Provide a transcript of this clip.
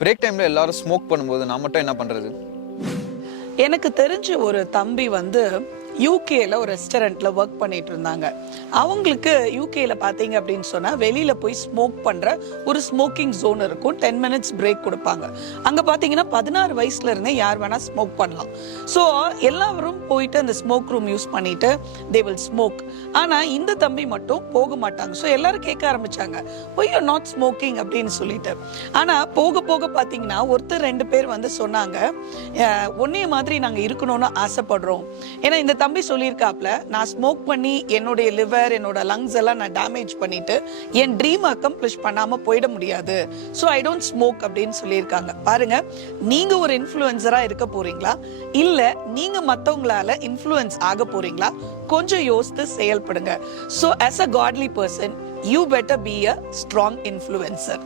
Break டைம்ல எல்லாரும் smoke பண்ணும்போது நான் மட்டும் என்ன பண்றது? எனக்கு தெரிஞ்ச ஒரு தம்பி வந்து யூகேல ஒரு ரெஸ்டாரண்ட்ல ஒர்க் பண்ணிட்டு இருந்தாங்க. அவங்களுக்கு யூகேல பார்த்தீங்க அப்படின்னு சொன்னா வெளியில போய் ஸ்மோக் பண்ற ஒரு ஸ்மோக்கிங் ஜோன் இருக்கும். 10 மினிட்ஸ் பிரேக் கொடுப்பாங்க. அங்க பார்த்தீங்கன்னா 16 வயசுல இருந்தே யார் வேணா ஸ்மோக் பண்ணலாம். ஸோ எல்லாரும் போயிட்டு அந்த ஸ்மோக் ரூம் யூஸ் பண்ணிட்டு தே வில் ஸ்மோக். ஆனா இந்த தம்பி மட்டும் போக மாட்டாங்க. ஸோ எல்லாரும் கேட்க ஆரம்பிச்சாங்க, ஒய் யூ நாட் ஸ்மோக்கிங் அப்படின்னு சொல்லிட்டு. ஆனா போக போக பார்த்தீங்கன்னா ஒருத்தர் 2 பேர் வந்து சொன்னாங்க, ஒன்னே மாதிரி நாங்க இருக்கணும்னு ஆசைப்படுறோம். ஏன்னா இந்த தம்பி சொல்லியிருக்காப்ல, நான் ஸ்மோக் பண்ணி என்னுடைய லிவர் என்னோட லங்ஸ் எல்லாம் நான் டேமேஜ் பண்ணிட்டு என் ட்ரீம் அக்கம்ப்ளிஷ் பண்ணாம போயிட முடியாது. ஸோ ஐ டோன்ட் ஸ்மோக் அப்படின்னு சொல்லியிருக்காங்க. பாருங்க, நீங்க ஒரு இன்ஃப்ளூயன்சரா இருக்க போறீங்களா இல்ல நீங்க மத்தவங்களால இன்ஃப்ளூயன்ஸ் ஆக போறீங்களா? கொஞ்சம் யோசித்து செயல்படுங்க. So as a godly person you better be a strong influencer.